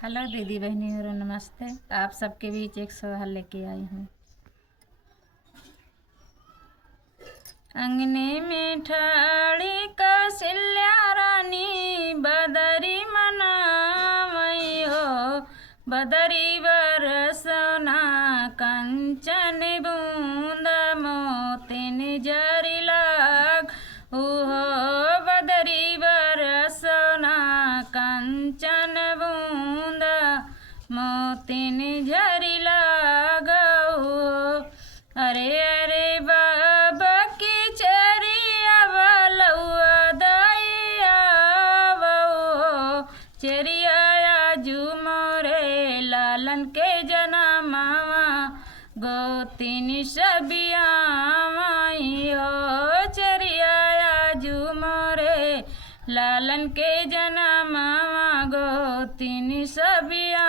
Hello दीदी बहनी और नमस्ते। आप सबके बीच एक सवाल लेके आई हूँ। अंगने में ठाड़ी कौशल्या रानी बदरी मनावई हो, बदरी बरसना कंचन बूंद मोतिन जरी लाग उहो, बदरी बरसना कंचन बूंद मोतिन झरी लाग उहो। अरे अरे बाबा की चरिया बलुआ दैया बो, चरिया जू मोरे लालन के जनमावा गोतिन सबिया माई हो, चरिया जू मोरे लालन के जनमावा गोतिन सबिया